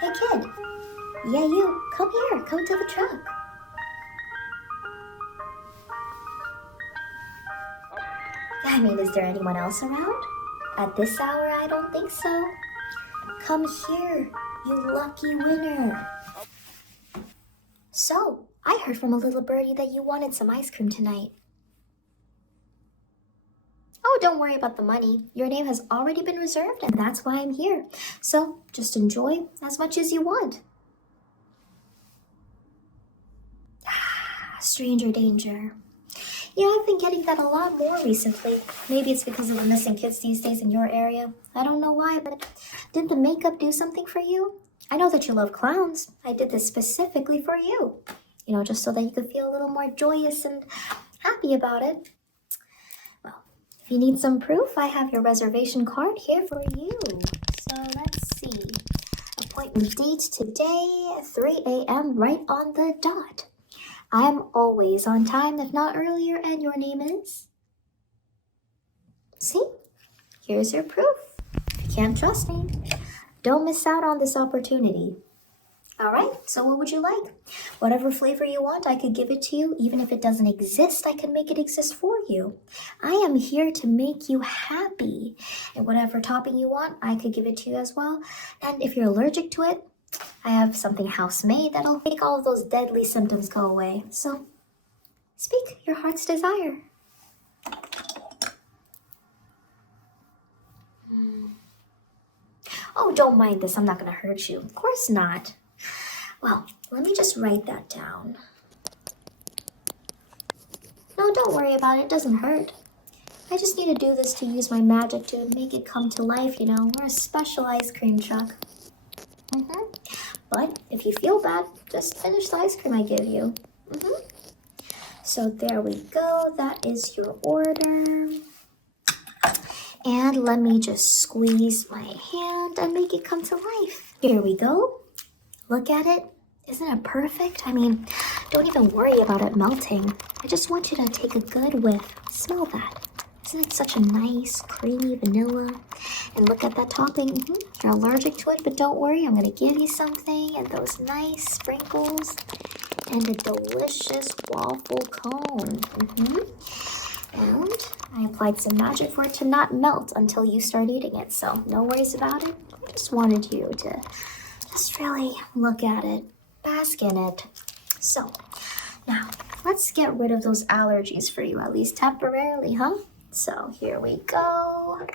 Hey kid. Yeah, you. Come here. Come to the truck. I mean, is there anyone else around? At this hour, I don't think so. Come here, you lucky winner. So, I heard from a little birdie that you wanted some ice cream tonight. Oh, don't worry about the money. Your name has already been reserved, and that's why I'm here. So, just enjoy as much as you want. Stranger danger. Yeah, I've been getting that a lot more recently. Maybe it's because of the missing kids these days in your area. I don't know why, but did the makeup do something for you? I know that you love clowns. I did this specifically for you. You know, just so that you could feel a little more joyous and happy about it. Well, if you need some proof, I have your reservation card here for you. So let's see. Appointment date today, 3 a.m. right on the dot. I'm always on time, if not earlier, and your name is? See? Here's your proof. Can't trust me. Don't miss out on this opportunity. All right, so what would you like? Whatever flavor you want, I could give it to you. Even if it doesn't exist, I can make it exist for you. I am here to make you happy. And whatever topping you want, I could give it to you as well. And if you're allergic to it, I have something house-made that'll make all of those deadly symptoms go away. So, speak your heart's desire. Oh, don't mind this. I'm not going to hurt you. Of course not. Well, let me just write that down. No, don't worry about it. It doesn't hurt. I just need to do this to use my magic to make it come to life, you know. We're a special ice cream truck. But if you feel bad, just finish the ice cream I give you. So there we go. That is your order. And let me just squeeze my hand and make it come to life. Here we go. Look at it. Isn't it perfect? I mean, don't even worry about it melting. I just want you to take a good whiff. Smell that. Isn't it such a nice, creamy vanilla? And look at that topping. You're allergic to it, but don't worry. I'm going to give you something. And those nice sprinkles. And a delicious waffle cone. And I applied some magic for it to not melt until you start eating it. So no worries about it. I just wanted you to just really look at it. Bask in it. So now let's get rid of those allergies for you, at least temporarily, huh? So here we go.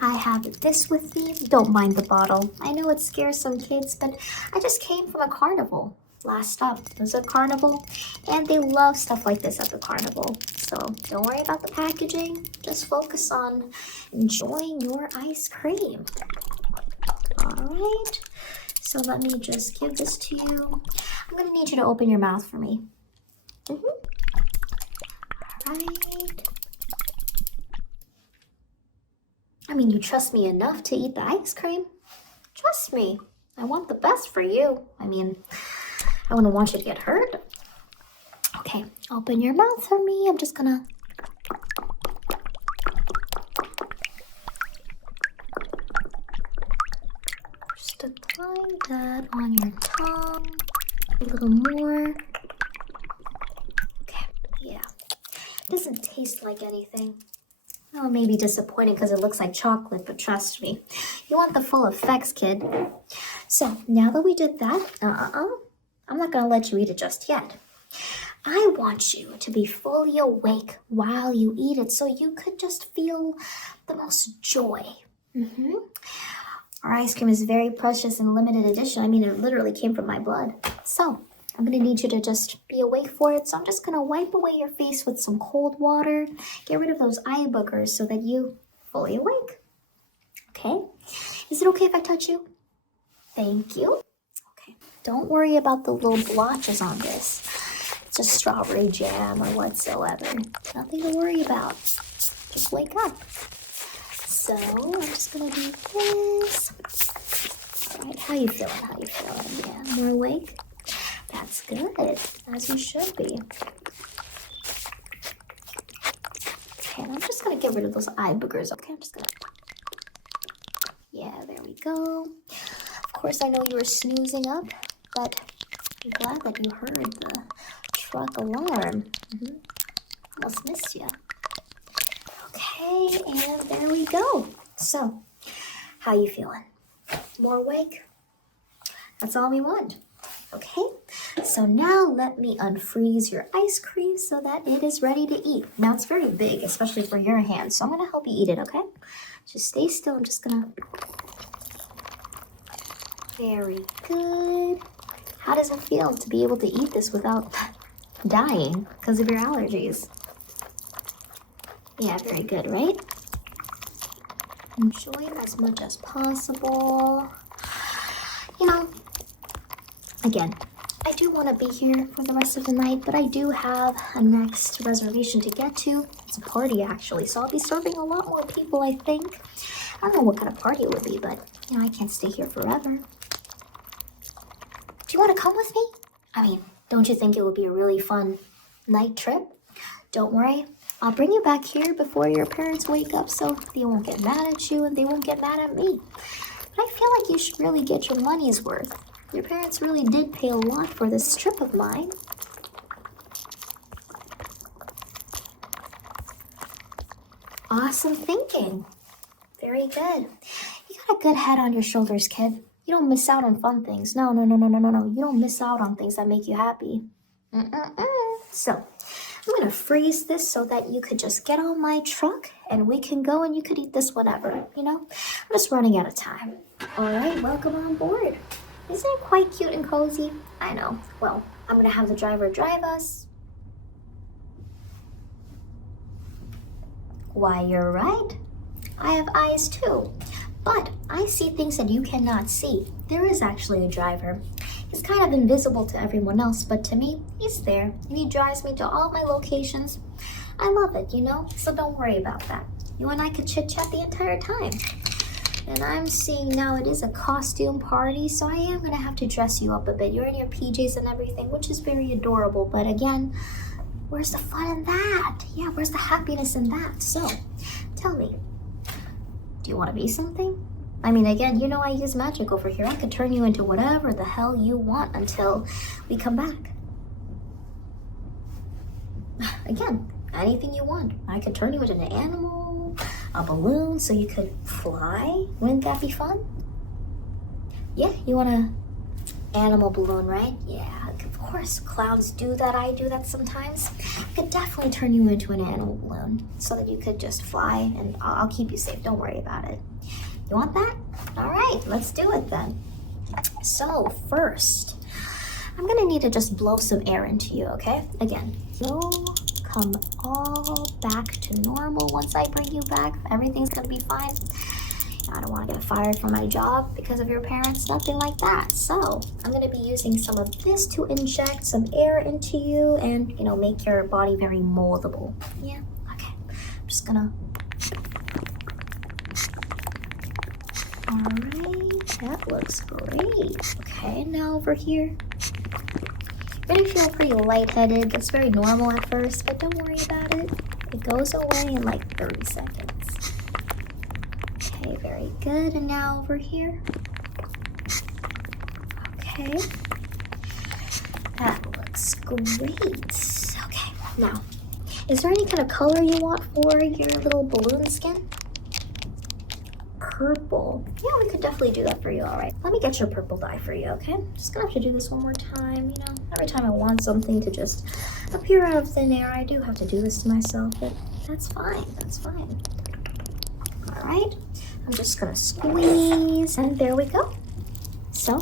I have this with me. Don't mind the bottle. I know it scares some kids, but I just came from a carnival. Last stop was a carnival, and they love stuff like this at the carnival. So don't worry about the packaging. Just focus on enjoying your ice cream. All right. So let me just give this to you. I'm going to need you to open your mouth for me. All right. I mean, you trust me enough to eat the ice cream. Trust me. I want the best for you. I mean, I wouldn't want you to get hurt. Okay, open your mouth for me. I'm just gonna... just apply that on your tongue. A little more. Okay, yeah. It doesn't taste like anything. Oh, it may be disappointing because it looks like chocolate, but trust me, you want the full effects, kid. So now that we did that, I'm not gonna let you eat it just yet. I want you to be fully awake while you eat it so you could just feel the most joy. Our ice cream is very precious and limited edition. I mean, it literally came from my blood. So I'm going to need you to just be awake for it. So I'm just going to wipe away your face with some cold water. Get rid of those eye boogers so that you fully awake. Okay? Is it okay if I touch you? Thank you. Okay. Don't worry about the little blotches on this. It's just strawberry jam or whatsoever. Nothing to worry about. Just wake up. So I'm just going to do this. All right. How you feeling? How you feeling? Yeah, more awake? That's good, as you should be. Okay, and I'm just gonna get rid of those eye boogers, okay? I'm just gonna, yeah, there we go. Of course, I know you were snoozing up, but I'm glad that you heard the truck alarm. Almost missed you. Okay, and there we go. So, how you feeling? More awake? That's all we want. Okay, so now let me unfreeze your ice cream so that it is ready to eat. Now it's very big, especially for your hand, so I'm gonna help you eat it, okay? Just stay still. I'm just gonna... Very good. How does it feel to be able to eat this without dying because of your allergies? Yeah, very good, right? Enjoy it as much as possible. You know, again, I do want to be here for the rest of the night, but I do have a next reservation to get to. It's a party, actually, so I'll be serving a lot more people, I think. I don't know what kind of party it would be, but, you know, I can't stay here forever. Do you want to come with me? I mean, don't you think it would be a really fun night trip? Don't worry, I'll bring you back here before your parents wake up so they won't get mad at you and they won't get mad at me. But I feel like you should really get your money's worth. Your parents really did pay a lot for this trip of mine. Awesome thinking. Very good. You got a good head on your shoulders, kid. You don't miss out on fun things. No. You don't miss out on things that make you happy. So, I'm going to freeze this so that you could just get on my truck and we can go and you could eat this whenever, you know? I'm just running out of time. All right, welcome on board. Isn't it quite cute and cozy? I know. Well, I'm going to have the driver drive us. Why, you're right. I have eyes too. But I see things that you cannot see. There is actually a driver. He's kind of invisible to everyone else, but to me, he's there. And he drives me to all my locations. I love it, you know? So don't worry about that. You and I could chit-chat the entire time. And I'm seeing now it is a costume party, so I am going to have to dress you up a bit. You're in your PJs and everything, which is very adorable. But again, where's the fun in that? Yeah, where's the happiness in that? So, tell me, do you want to be something? I mean, again, you know I use magic over here. I could turn you into whatever the hell you want until we come back. Again, anything you want. I could turn you into an animal, a balloon, so you could fly. Wouldn't that be fun? Yeah, you want an animal balloon, right? Yeah, of course. Clowns do that. I do that sometimes. I could definitely turn you into an animal balloon so that you could just fly, and I'll keep you safe. Don't worry about it. You want that? All right, let's do it then. So first, I'm gonna need to just blow some air into you, okay? Again, you'll come all back to normal once I bring you back. Everything's gonna be fine. I don't want to get fired from my job because of your parents, nothing like that. So I'm gonna be using some of this to inject some air into you and, you know, make your body very moldable. Yeah, okay. I'm just gonna... All right, that looks great. Okay, now over here. You're gonna feel pretty lightheaded. That's very normal at first, but don't worry about it. It goes away in like 30 seconds. Okay, very good. And now over here. Okay. That looks great. Okay, now, is there any kind of color you want for your little balloon skin? Purple. Yeah, we could definitely do that for you, all right. Let me get your purple dye for you, okay? Just gonna have to do this one more time, you know? Every time I want something to just appear out of thin air, I do have to do this to myself, but that's fine, that's fine. All right, I'm just gonna squeeze, and there we go. So,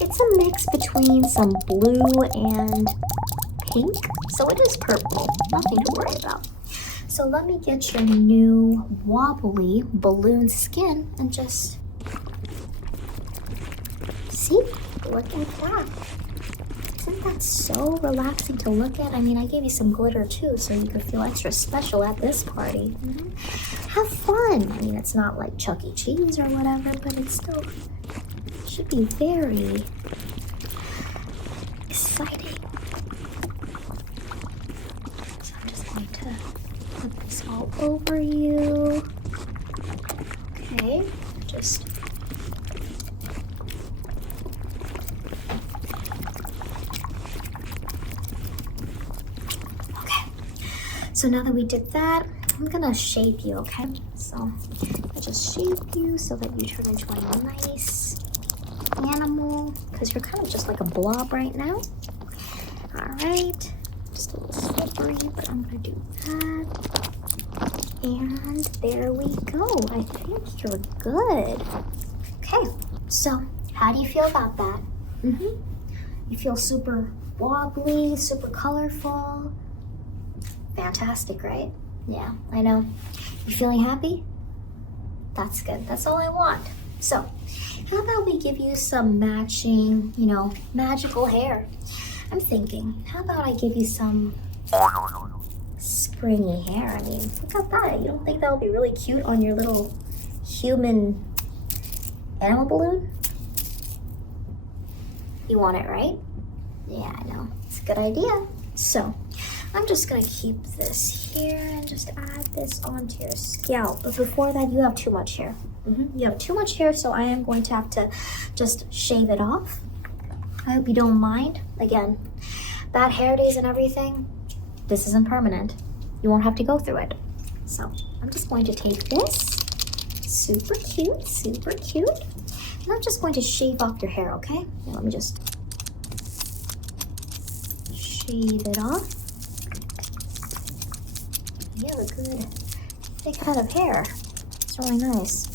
it's a mix between some blue and pink, so it is purple, nothing to worry about. So let me get your new wobbly balloon skin and just see, look at that. Isn't that so relaxing to look at? I mean, I gave you some glitter too, so you could feel extra special at this party. Have fun. I mean, it's not like Chuck E. Cheese or whatever, but it still should be very exciting. So I'm just going to put this all over you. Okay, just So now that we did that, I'm gonna shape you, okay? So I just shape you so that you turn into a nice animal, because you're kind of just like a blob right now. All right, just a little slippery, but I'm gonna do that. And there we go. I think you're good. Okay, so how do you feel about that? You feel super wobbly, super colorful. Fantastic, right? Yeah, I know. You feeling happy? That's good. That's all I want. So, how about we give you some matching, you know, magical hair? I'm thinking, how about I give you some springy hair? I mean, look at that. You don't think that would be really cute on your little human animal balloon? You want it, right? Yeah, I know. It's a good idea. So, I'm just gonna keep this here and just add this onto your scalp. But before that, you have too much hair. You have too much hair, so I am going to have to just shave it off. I hope you don't mind. Again, bad hair days and everything, this isn't permanent. You won't have to go through it. So I'm just going to take this, super cute, and I'm just going to shave off your hair, okay? Now let me just shave it off. You have a good thick head of hair. It's really nice.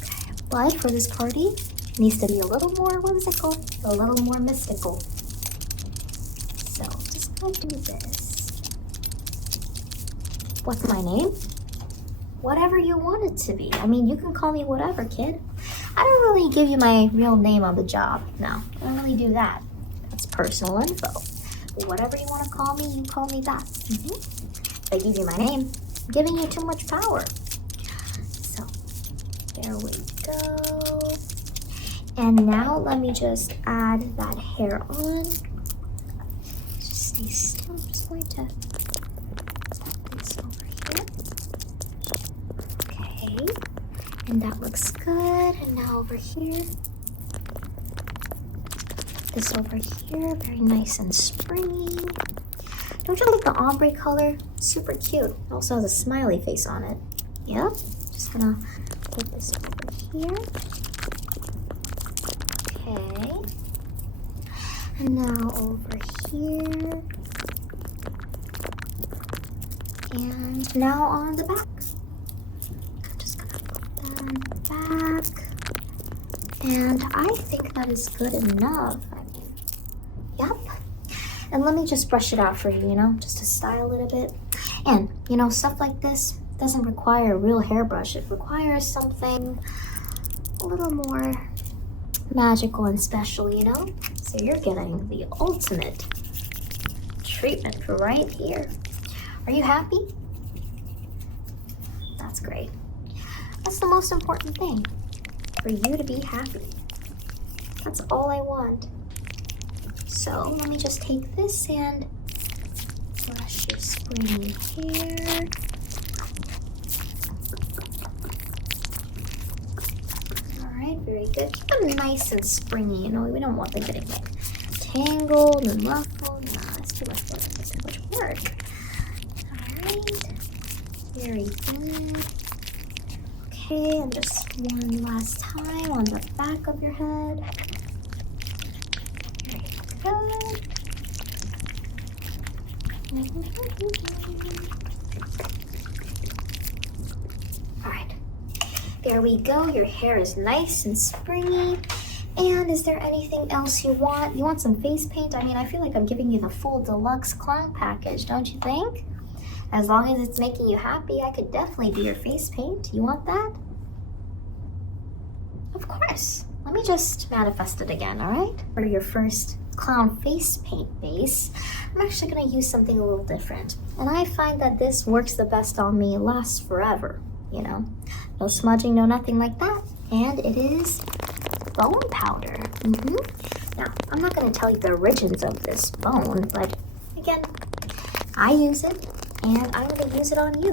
Okay, but for this party, it needs to be a little more whimsical, a little more mystical. So just gonna do this. What's my name? Whatever you want it to be. I mean, you can call me whatever, kid. I don't really give you my real name on the job. No, I don't really do that. That's personal info. But whatever you want to call me, you call me that. If I give you my name, I'm giving you too much power. So, there we go. And now let me just add that hair on. Just stay still. I'm just going to put this over here. Okay. And that looks good. And now over here. This over here. Very nice and springy. Don't you like the ombre color? Super cute. It also has a smiley face on it. Yep. Just gonna put this over here. Okay. And now over here. And now on the back. I'm just gonna put that on the back. And I think that is good enough. I mean, yep. And let me just brush it out for you, you know, just to style it a bit. And, you know, stuff like this doesn't require a real hairbrush. It requires something a little more magical and special, you know? So you're getting the ultimate treatment for right here. Are you happy? That's great. That's the most important thing, for you to be happy. That's all I want. So let me just take this and brush your springy hair. All right, very good. Keep them nice and springy, you know, we don't want them getting like tangled and ruffled. Nah, that's too much work. That's too much work. All right, very good. Okay, and just one last time on the back of your head. Alright, there we go. Your hair is nice and springy. And is there anything else you want? You want some face paint? I mean, I feel like I'm giving you the full deluxe clown package, don't you think? As long as it's making you happy, I could definitely be your face paint. You want that? Of course. Let me just manifest it again, alright? For your first clown face paint base, I'm actually going to use something a little different. And I find that this works the best on me, lasts forever, you know? No smudging, no nothing like that. And it is bone powder. Now, I'm not going to tell you the origins of this bone, but again, I use it, and I'm going to use it on you.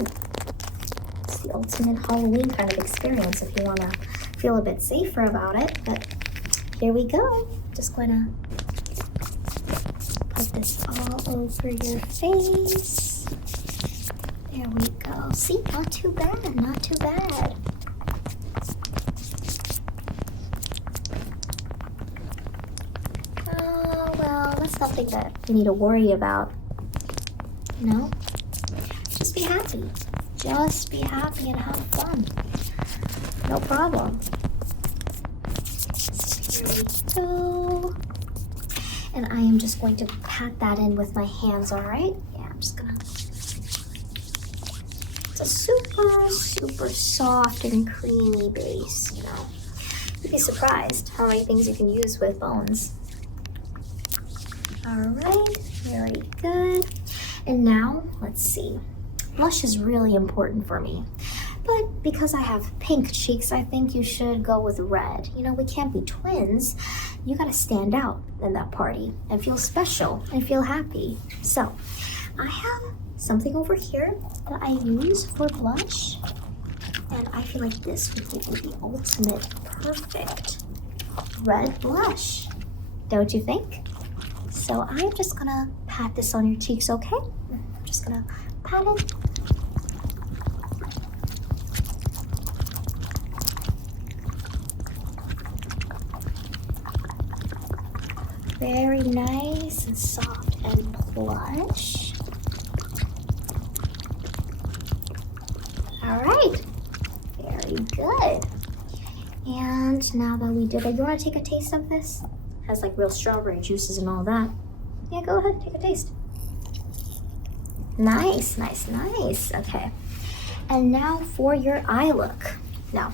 It's the ultimate Halloween kind of experience if you want to feel a bit safer about it, but here we go. Just going to put this all over your face. nice. There we go. See, not too bad, not too bad. Oh, well, that's nothing that you need to worry about. No? Just be happy. Just be happy and have fun. No problem. So here we go. And I am just going to pat that in with my hands, all right? Yeah, I'm just gonna. It's a super, super soft and creamy base, you know. You'd be surprised how many things you can use with bones. All right, very good. And now, let's see. Blush is really important for me. But because I have pink cheeks, I think you should go with red. You know, we can't be twins. You gotta stand out in that party and feel special and feel happy. So, I have something over here that I use for blush. And I feel like this would give you the ultimate perfect red blush. Don't you think? So I'm just gonna pat this on your cheeks, okay? I'm just gonna pat it. Very nice and soft and plush. All right, very good. And now that we did it, you wanna take a taste of this? It has like real strawberry juices and all that. Yeah, go ahead, take a taste. Nice, nice, nice, okay. And now for your eye look. Now,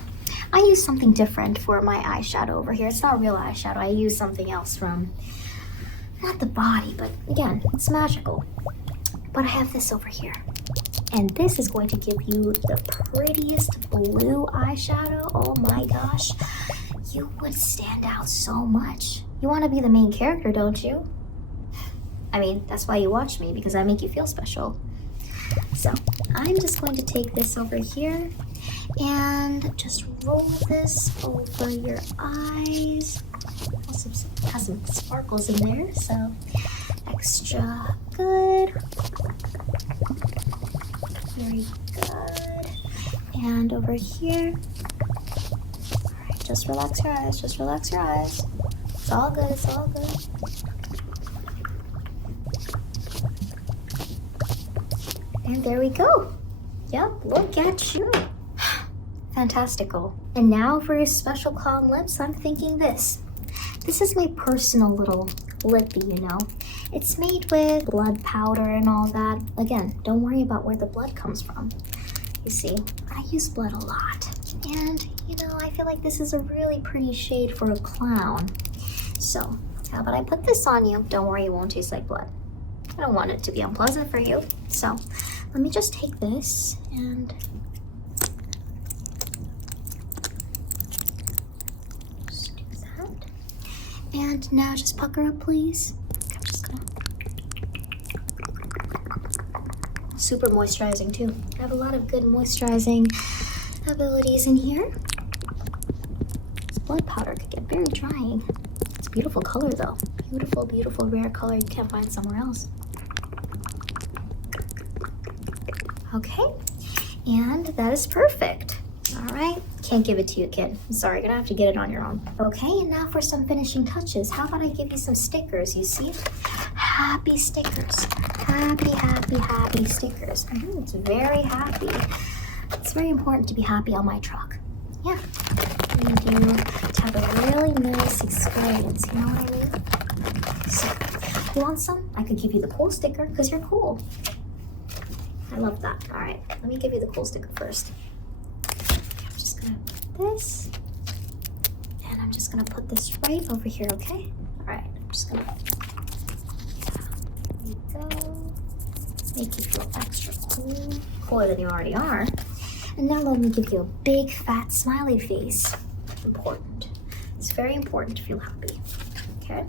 I use something different for my eyeshadow over here. It's not real eyeshadow, I use something else from, not the body, but again, it's magical. But I have this over here. And this is going to give you the prettiest blue eyeshadow. Oh my gosh, you would stand out so much. You want to be the main character, don't you? I mean, that's why you watch me, because I make you feel special. So I'm just going to take this over here and just roll this over your eyes. Has some sparkles in there, so extra good. Very good. And over here. All right, just relax your eyes, just relax your eyes. It's all good, it's all good. And there we go. Yep, look at you. Fantastical. And now for your special calm lips, I'm thinking this. This is my personal little lippy, you know. It's made with blood powder and all that. Again, don't worry about where the blood comes from. You see, I use blood a lot. And, you know, I feel like this is a really pretty shade for a clown. So, how about I put this on you? Don't worry, it won't taste like blood. I don't want it to be unpleasant for you. So, let me just take this and just do that. And now just pucker up, please. I'm just gonna... Super moisturizing too. I have a lot of good moisturizing abilities in here. This blood powder could get very drying. It's a beautiful color though. Beautiful, beautiful, rare color you can't find somewhere else. Okay, and that is perfect. All right, can't give it to you, kid. I'm sorry, you're gonna have to get it on your own. Okay, and now for some finishing touches. How about I give you some stickers, you see? Happy stickers. Happy, happy, happy stickers. It's very happy. It's very important to be happy on my truck. Yeah, you do to have a really nice experience, you know what I mean? So, you want some? I could give you the cool sticker because you're cool. I love that. All right, let me give you the cool sticker first. I'm just gonna put this, and I'm just gonna put this right over here, okay? All right, I'm just gonna, there you go. Make you feel extra cool, cooler than you already are. And now let me give you a big, fat, smiley face. Important. It's very important to feel happy, okay?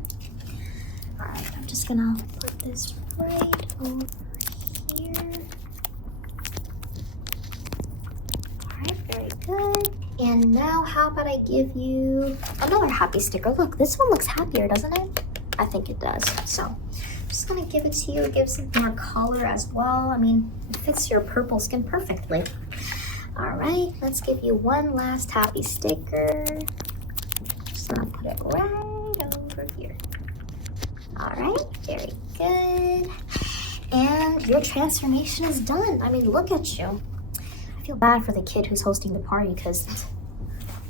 All right, I'm just gonna put this right over here. Very good. And now how about I give you another happy sticker? Look, this one looks happier, doesn't it? I think it does. So just gonna give it to you. Give some more color as well. I mean, it fits your purple skin perfectly. All right, let's give you one last happy sticker. Just gonna put it right over here. All right, very good. And your transformation is done. I mean, look at you. I feel bad for the kid who's hosting the party because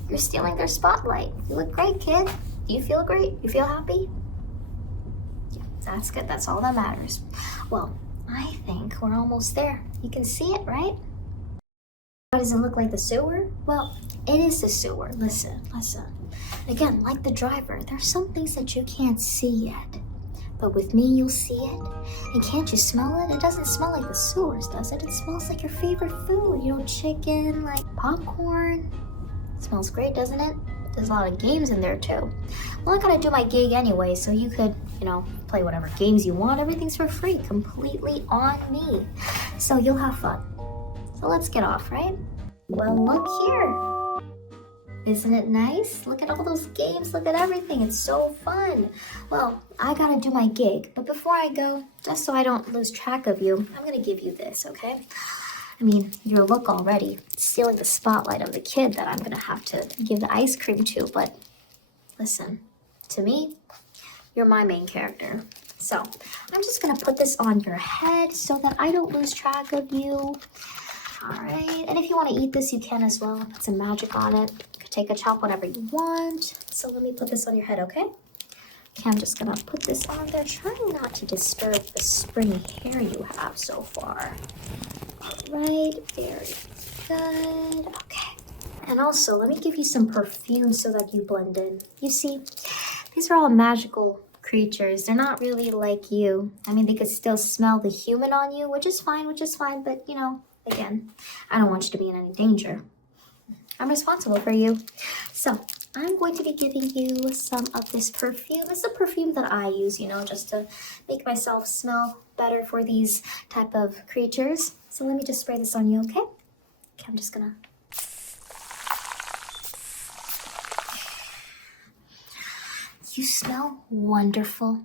you're stealing their spotlight. You look great, kid. Do you feel great? You feel happy? Yeah, that's good. That's all that matters. Well, I think we're almost there. You can see it, right? Why does it look like the sewer? Well, it is the sewer. Listen. Again, like the driver, there's some things that you can't see yet. But with me, you'll see it. And can't you smell it? It doesn't smell like the sewers, does it? It smells like your favorite food. You know, chicken, like popcorn. It smells great, doesn't it? There's a lot of games in there too. Well, I gotta do my gig anyway, so you could, you know, play whatever games you want. Everything's for free, completely on me. So you'll have fun. So let's get off, right? Well, look here. Isn't it nice? Look at all those games, look at everything. It's so fun. Well, I gotta do my gig, but before I go, just so I don't lose track of you, I'm gonna give you this, okay? I mean, your look already, stealing the spotlight of the kid that I'm gonna have to give the ice cream to, but listen, to me, you're my main character. So I'm just gonna put this on your head so that I don't lose track of you. All right, and if you wanna eat this, you can as well. Put some magic on it. You can take a chop whenever you want. So let me put this on your head, okay? Okay, I'm just gonna put this on there, trying not to disturb the springy hair you have so far. All right, very good, okay. And also, let me give you some perfume so that you blend in. You see, these are all magical creatures. They're not really like you. I mean, they could still smell the human on you, which is fine, but you know, again, I don't want you to be in any danger. I'm responsible for you. So I'm going to be giving you some of this perfume. It's the perfume that I use, you know, just to make myself smell better for these type of creatures. So let me just spray this on you, okay? Okay, I'm just gonna. You smell wonderful.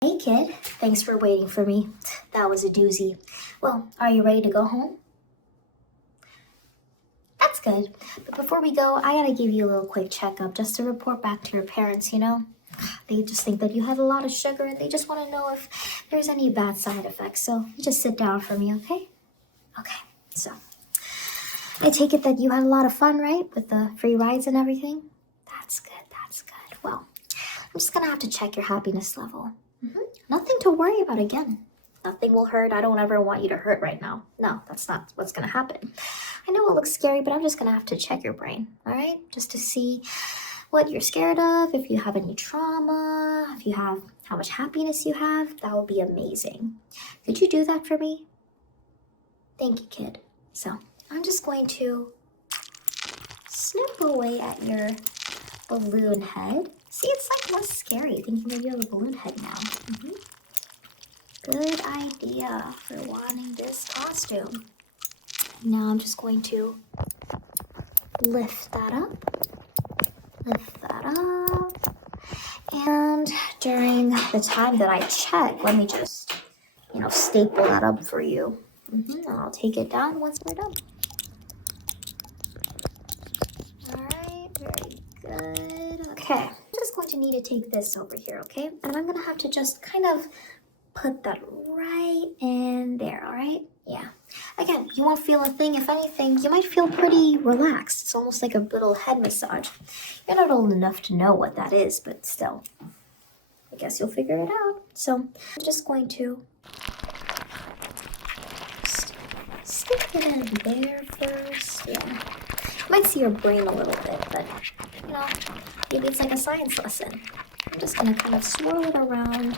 Hey kid, thanks for waiting for me. That was a doozy. Well, are you ready to go home? That's good. But before we go, I gotta give you a little quick checkup just to report back to your parents, you know? They just think that you have a lot of sugar and they just want to know if there's any bad side effects. So you just sit down for me, okay? Okay, so I take it that you had a lot of fun, right? With the free rides and everything? That's good, that's good. Well, I'm just gonna have to check your happiness level. Nothing to worry about again. Nothing will hurt. I don't ever want you to hurt right now. No, that's not what's gonna happen. I know it looks scary, but I'm just gonna have to check your brain, all right? Just to see what you're scared of, if you have any trauma, if you have how much happiness you have. That would be amazing. Could you do that for me? Thank you, kid. So I'm just going to snip away at your balloon head. See, it's like less scary thinking that you have a balloon head now. Good idea for wanting this costume. Now I'm just going to lift that up. Lift that up. And during the time that I check, let me just, you know, staple that up for you. And I'll take it down once we're done. All right, very good. Okay, I'm just going to need to take this over here, okay? And I'm gonna have to just kind of put that right in there, all right? Yeah. Again, you won't feel a thing. If anything, you might feel pretty relaxed. It's almost like a little head massage. You're not old enough to know what that is, but still, I guess you'll figure it out. So I'm just going to stick it in there first. Yeah. You might see your brain a little bit, but you know, maybe it's like a science lesson. I'm just gonna kind of swirl it around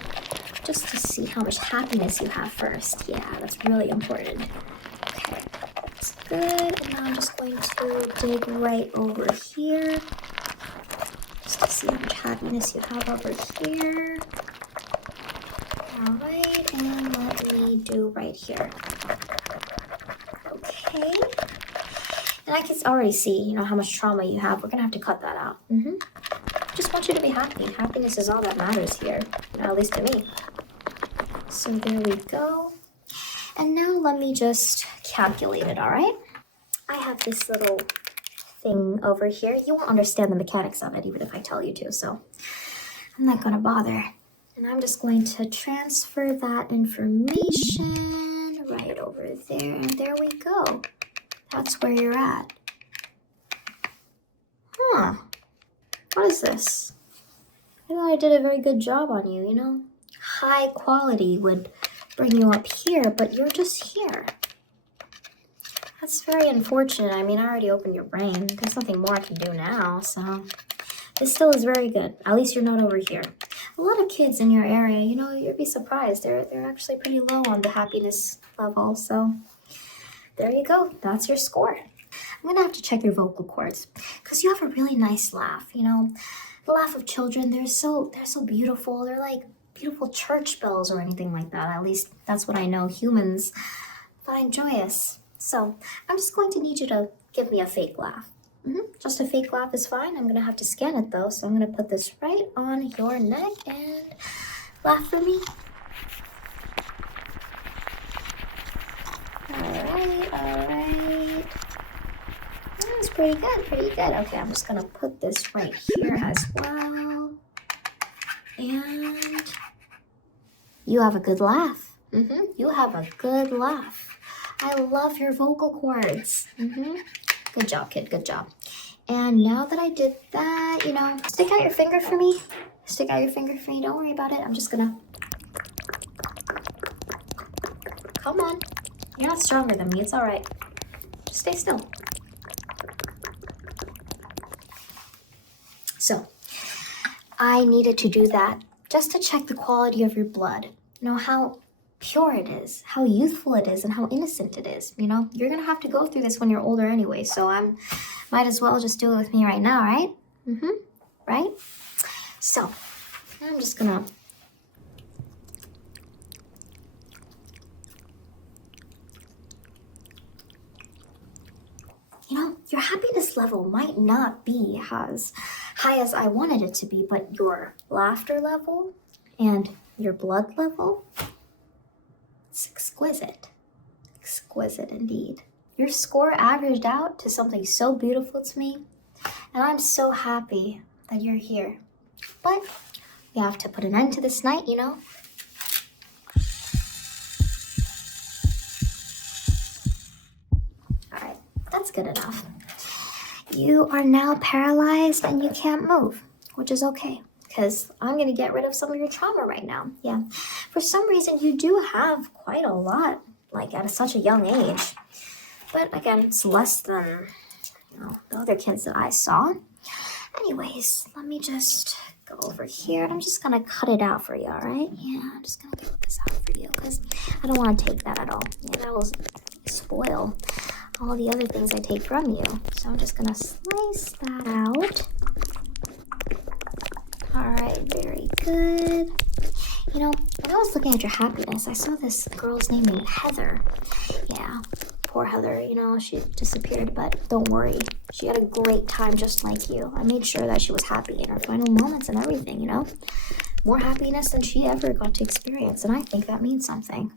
just to see how much happiness you have first. Yeah, that's really important. Okay, that's good. And now I'm just going to dig right over here just to see how much happiness you have over here. All right, and let me do right here. Okay. And I can already see, you know, how much trauma you have. We're gonna have to cut that out. just want you to be happy. Happiness is all that matters here, at least to me. So there we go. And now let me just calculate it, all right? I have this little thing over here. You won't understand the mechanics of it even if I tell you to, so I'm not gonna bother. And I'm just going to transfer that information right over there, and there we go. That's where you're at. Huh. What is this? I thought I did a very good job on you, you know? High quality would bring you up here, but you're just here. That's very unfortunate. I mean, I already opened your brain. There's nothing more I can do now, so this still is very good. At least you're not over here. A lot of kids in your area, you know, you'd be surprised. They're actually pretty low on the happiness level, so there you go. That's your score. I'm gonna have to check your vocal cords because you have a really nice laugh, you know. The laugh of children, they're so beautiful. They're like beautiful church bells or anything like that. At least that's what I know humans find joyous. So I'm just going to need you to give me a fake laugh. Just a fake laugh is fine. I'm gonna have to scan it though, so I'm gonna put this right on your neck and laugh for me. All right. That's pretty good, Okay, I'm just gonna put this right here as well. And you have a good laugh. You have a good laugh. I love your vocal cords. Good job, kid, good job. And now that I did that, you know, stick out your finger for me. Stick out your finger for me, don't worry about it. I'm just gonna, come on. You're not stronger than me, it's all right. Just stay still. So, I needed to do that just to check the quality of your blood. You know, how pure it is, how youthful it is, and how innocent it is. You know, you're gonna have to go through this when you're older anyway, so might as well just do it with me right now, right? Right? So, I'm just gonna you know, your happiness level might not be as high as I wanted it to be, but your laughter level and your blood level, it's exquisite. Exquisite indeed. Your score averaged out to something so beautiful to me, and I'm so happy that you're here. But we have to put an end to this night, you know? All right, that's good enough. You are now paralyzed and you can't move, which is okay, because I'm going to get rid of some of your trauma right now. Yeah, for some reason you do have quite a lot, like at such a young age. But again, it's less than, you know, the other kids that I saw. Anyways, let me just go over here. I'm just going to cut it out for you, all right? Yeah, I'm just going to cut this out for you because I don't want to take that at all. Yeah, that will spoil all the other things I take from you. So I'm just gonna slice that out. All right, very good. You know, when I was looking at your happiness, I saw this girl's name named Heather. Yeah, poor Heather, you know, she disappeared, but don't worry. She had a great time just like you. I made sure that she was happy in her final moments and everything, you know? More happiness than she ever got to experience, and I think that means something.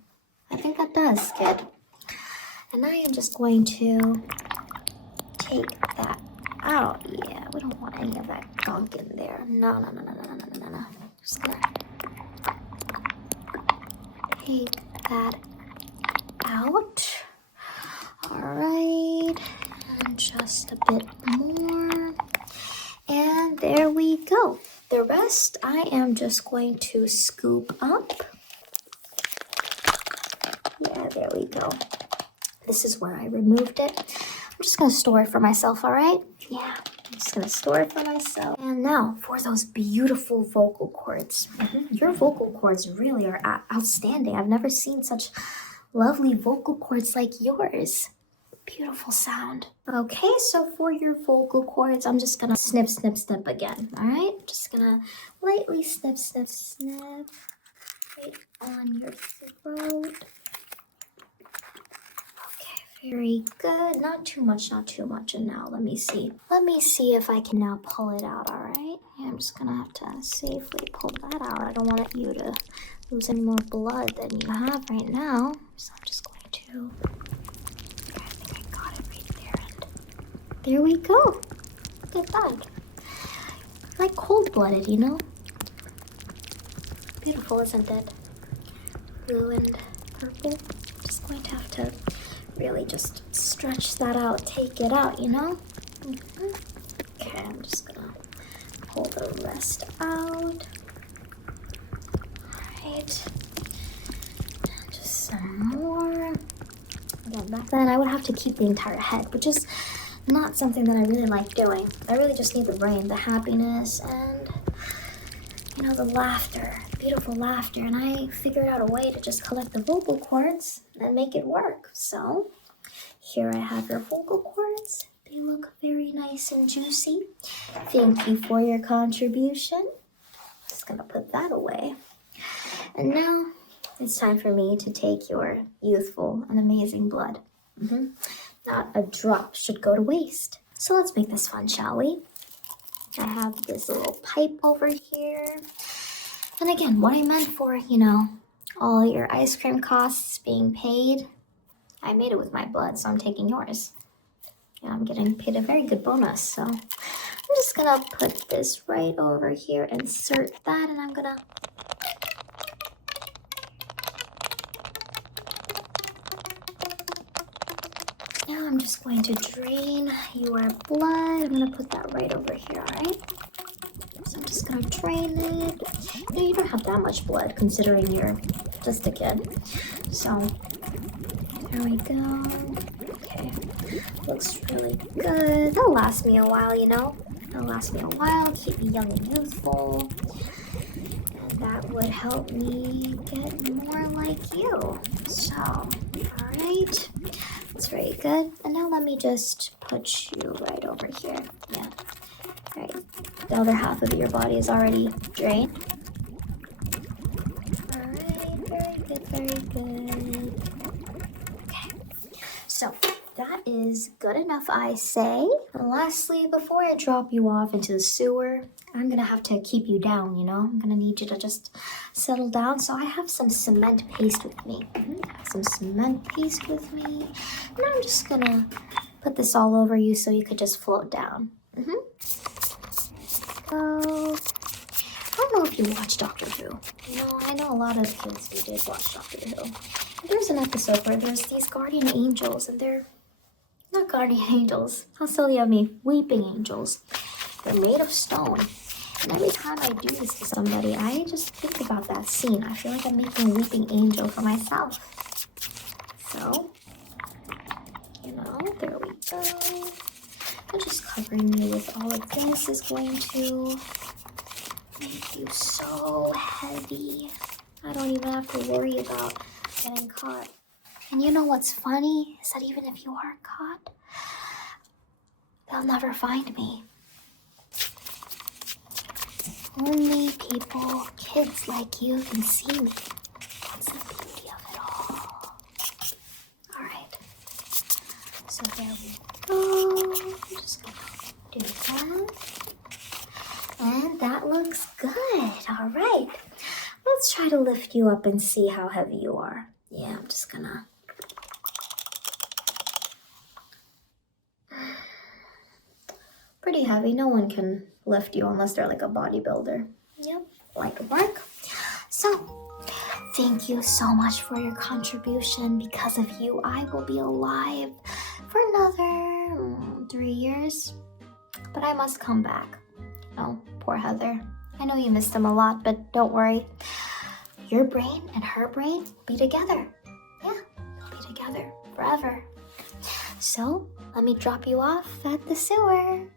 I think that does, kid. And I am just going to take that out. Yeah, we don't want any of that gunk in there. No. Just gonna take that out. All right, and just a bit more. And there we go. The rest I am just going to scoop up. Yeah, there we go. This is where I removed it. I'm just gonna store it for myself, all right? Yeah, I'm just gonna store it for myself. And now for those beautiful vocal cords. Your vocal cords really are outstanding. I've never seen such lovely vocal cords like yours. Beautiful sound. Okay, so for your vocal cords, I'm just gonna snip, snip, snip again, all right? Just gonna lightly snip, snip, snip right on your throat. Very good. Not too much, not too much. And now let me see. Let me see if I can now pull it out, all right? I'm I'm just gonna have to safely pull that out. I don't want you to lose any more blood than you have right now. So I'm just going to, I think I got it right there. And there we go. Look at that. Like cold-blooded, you know? Beautiful, isn't it? Blue and purple. Just going to have to really just stretch that out, take it out, you know? Okay, I'm just gonna pull the rest out. Alright. Just some more. Again, back then I would have to keep the entire head, which is not something that I really like doing. I really just need the brain, the happiness, and you know, the laughter, beautiful laughter. And I figured out a way to just collect the vocal cords and make it work. So here I have your vocal cords. They look very nice and juicy. Thank you for your contribution. Just gonna put that away. And now it's time for me to take your youthful and amazing blood. Not a drop should go to waste. So let's make this fun, shall we? I have this little pipe over here. And again, what I meant for, you know, all your ice cream costs being paid, I made it with my blood, so I'm taking yours. Yeah, I'm getting paid a very good bonus, so I'm just gonna put this right over here, insert that, and I'm gonna now I'm just going to drain your blood. I'm gonna put that right over here, alright? So I'm just gonna drain it. You know, you don't have that much blood considering you're just a kid. So there we go. Okay, looks really good. That'll last me a while, you know? That'll last me a while, keep me young and youthful. And that would help me get more like you. So, alright. That's very good. And now let me just put you right over here. Yeah. Right. The other half of your body is already drained. Alright, very good, very good. Okay. So that is good enough, I say. And lastly, before I drop you off into the sewer, I'm gonna have to keep you down, you know? I'm gonna need you to just settle down. So I have some cement paste with me. I have some cement paste with me. And I'm just gonna put this all over you so you could just float down. So, I don't know if you watch Doctor Who. You know, I know a lot of kids who did watch Doctor Who. There's an episode where there's these guardian angels, and they're not guardian angels. How silly of me. Weeping angels. They're made of stone. And every time I do this to somebody, I just think about that scene. I feel like I'm making a weeping angel for myself. So, you know, there we go. And just covering you with all of this is going to make you so heavy. I don't even have to worry about getting caught. And you know what's funny is that even if you are caught, they'll never find me. Only people, kids like you, can see me. That's the beauty of it all. Alright. So there we go. I'm just gonna do that. And that looks good. Alright. Let's try to lift you up and see how heavy you are. Yeah, I'm just gonna. Pretty heavy. No one can lift you unless they're like a bodybuilder. Yep, like work. So, thank you so much for your contribution. Because of you, I will be alive for another 3 years. But I must come back. Oh, poor Heather. I know you missed them a lot, but don't worry. Your brain and her brain will be together. Yeah, they'll be together forever. So, let me drop you off at the sewer.